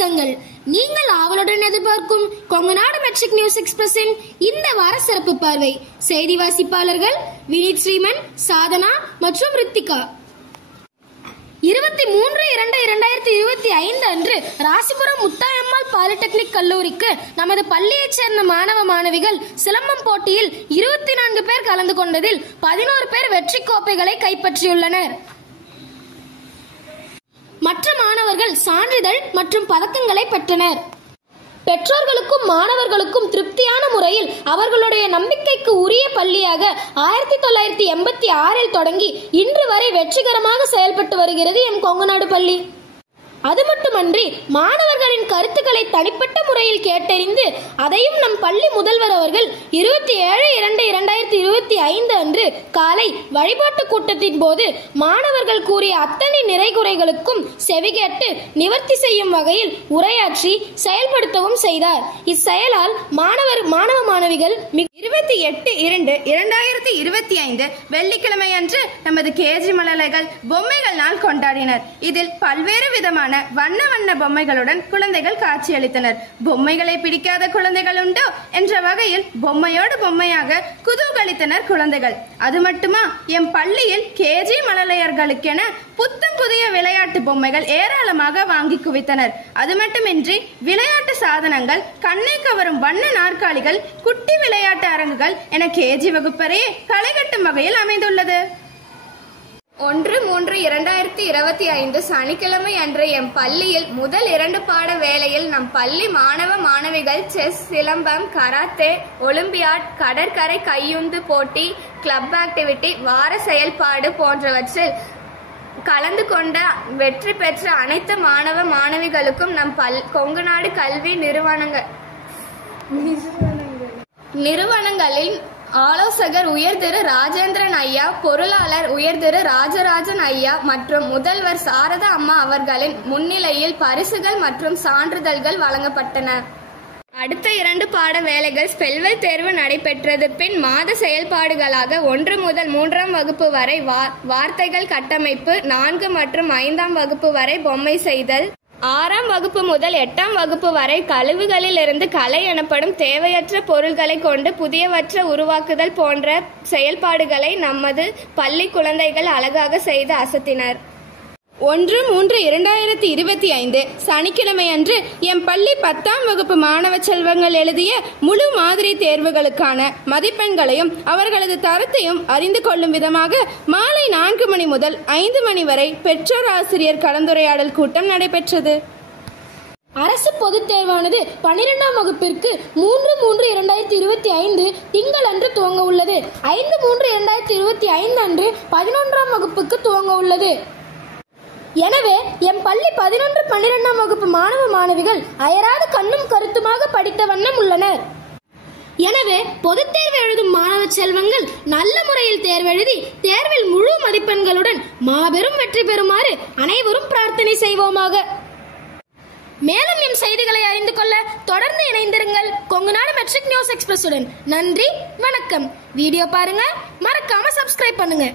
வணக்கங்கள். நீங்கள் ஆவலுடன் எதிர்பார்க்கும் கொங்குநாடு மெட்ரிக் நியூஸ் எக்ஸ்பிரஸின் இந்த வார சிறப்பு பார்வை. செய்தி வாசிப்பாளர்கள் வினித் ஸ்ரீமன், சாதனா மற்றும் ரித்திகா. 23/2/2025 அன்று ராசிபுரம் முத்தாயம்மாள் பாலிடெக்னிக் கல்லூரிக்கு நமது பள்ளியைச் சேர்ந்த மாணவ மாணவிகள் சிலம்பம் போட்டியில் 24 பேர் கலந்து கொண்டதில் 11 பேர் வெற்றி கோப்பைகளை கைப்பற்றியுள்ளனர். மற்ற மாணவர்கள் சான்றிதழ் மற்றும் பதக்கங்களை பெற்றனர். பெற்றோர்களுக்கும் மாணவர்களுக்கும் திருப்தியான முறையில் அவர்களுடைய நம்பிக்கைக்கு உரிய பள்ளியாக 1986 தொடங்கி இன்று வரை வெற்றிகரமாக செயல்பட்டு வருகிறது எம் கொங்குநாடு பள்ளி. அது மட்டுமன்றி மாணவர்களின் கருத்துக்களை தனிப்பட்ட முறையில் கேட்டறிந்து அதையும் நம் பள்ளி முதல்வர் அவர்கள் 27/2/2025 அன்று காலை வழிபாட்டு கூட்டத்தின் போது மாணவர்கள் கூறிய அத்தனை நிறைகுறைகளுக்கும் செவிகேட்டு நிவர்த்தி செய்யும் வகையில் உரையாற்றி செயல்படுத்தவும் செய்தார். இச்செயலால் மாணவ மாணவிகள் 28/2/2025 வெள்ளிக்கிழமை அன்று நமது கேஜி மழலைகள் பொம்மைகள் நாள் கொண்டாடினர். இதில் பல்வேறு விதமான வண்ண வண்ண பொம்மைகளுடன் குழந்தைகள் காட்சியளித்தனர். பொம்மைகளை பிடிக்காத குழந்தைகள் உண்டோ என்ற வகையில் பொம்மையோடு பொம்மையாக குதூகலித்தனர் குழந்தைகள். அது மட்டுமா, எம் பள்ளியில் கேஜி மழலையர்களுக்கென புத்தம் புதிய விளையாட்டு பொம்மைகள் ஏராளமாக வாங்கி குவித்தனர். அது மட்டுமின்றி விளையாட்டு சாதனங்கள், கண்ணை கவரும் வண்ண நாற்காலிகள், குட்டி விளையாட்டு அரங்குகள் என கேஜி வகுப்பறையே களை கட்டும் வகையில் அமைந்துள்ளது. 1/3/2025 சனிக்கிழமை அன்று எம் பள்ளியில் முதல் 2 பாட வேளையில் நம் பள்ளி மாணவ மாணவிகள் செஸ், சிலம்பம், கராத்தே, ஒலிம்பியாட், கடற்கரை கையுந்து போட்டி, கிளப் ஆக்டிவிட்டி, வார செயல்பாடு போன்றவற்றில் கலந்து கொண்ட வெற்றி பெற்ற அனைத்து மாணவ மாணவிகளுக்கும் நம் கொங்குநாடு கல்வி நிறுவனங்களின் ஆலோசகர் உயர் திரு ராஜேந்திரன் ஐயா, பொருளாளர் உயர் திரு ராஜராஜன் ஐயா மற்றும் முதல்வர் சாரதா அம்மா அவர்களின் முன்னிலையில் பரிசுகள் மற்றும் சான்றிதழ்கள் வழங்கப்பட்டன. அடுத்த 2 பாட வேளைகள் ஸ்பெல்வெல் தேர்வு நடைபெற்றது. பின் மாத செயல்பாடுகளாக 1 முதல் 3ஆம் வகுப்பு வரை வார்த்தைகள் கட்டமைப்பு, 4 மற்றும் 5ஆம் வகுப்பு வரை பொம்மை செய்தல், 6ஆம் வகுப்பு முதல் 8ஆம் வகுப்பு வரை கழிவுகளில் இருந்து கலை எனப்படும் தேவையற்ற பொருள்களை கொண்டு புதியவற்றை உருவாக்குதல் போன்ற செயல்பாடுகளை நமது பள்ளி குழந்தைகள் அழகாக செய்து அசத்தினர். 1/3/2025 சனிக்கிழமை அன்று எம் பள்ளி 10ஆம் வகுப்பு மாணவ செல்வங்கள் எழுதிய முழு மாதிரி தேர்வுகளுக்கான மதிப்பெண்களையும் அவர்களது தரத்தையும் அறிந்து கொள்ளும் விதமாக மாலை 4 மணி முதல் 5 மணி வரை பெற்றோர் ஆசிரியர் கலந்துரையாடல் கூட்டம் நடைபெற்றது. அரசு பொதுத் தேர்வானது 12ஆம் வகுப்பிற்கு 3/3/2025 திங்கள் அன்று துவங்க உள்ளது. 5/3/2025 அன்று 11ஆம் வகுப்புக்கு துவங்க உள்ளது. எனவே எம் பள்ளி 11, 12ஆம் வகுப்பு மாணவ மாணவிகள் அயராது கண்ணும் கருத்துமாக படித்த வண்ணம் உள்ளனர். எனவே பொதுத் தேர்வு எழுதும் மாணவ செல்வங்கள் நல்ல முறையில் தேர்வெழுதி தேர்வில் முழு மதிப்பெண்களுடன் மாபெரும் வெற்றி பெறுமாறு அனைவரும் பிரார்த்தனை செய்வோமாக. மேலும் எம் செய்திகளை அறிந்து கொள்ள தொடர்ந்து இணைந்திருங்கள் கொங்குநாடு மெட்ரிக் நியூஸ் எக்ஸ்பிரஸுடன். நன்றி, வணக்கம். வீடியோ பாருங்க, மறக்காம சப்ஸ்கிரைப் பண்ணுங்க.